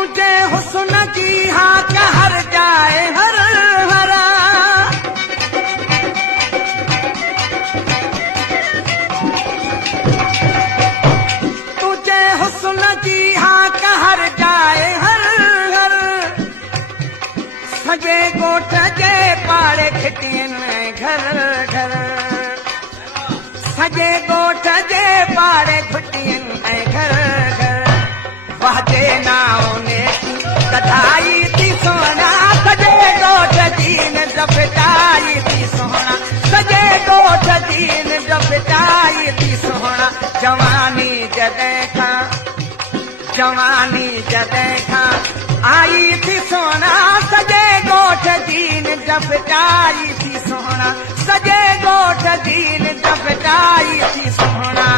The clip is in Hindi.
तुझे हुस्न की हाँ कहर जाए हर हरा। तुझे हुस्न की हाँ कहर जाए हर हर। सजे गोठ जे पाड़े खिटियन घर घर। सजे गोठ जे पाड़े खिटियन घर घर। वहजे नाव ने कढ़ाई थी सोना सजे गोठ दीन जपटाई थी सोना। सजे गोठ दीन जपटाई थी सोना। जवानी जॾहिं खां आई थी सोना सजे गोठ दीन जपटाई थी सोना। सजे गोठ दीन जपटाई थी सोना।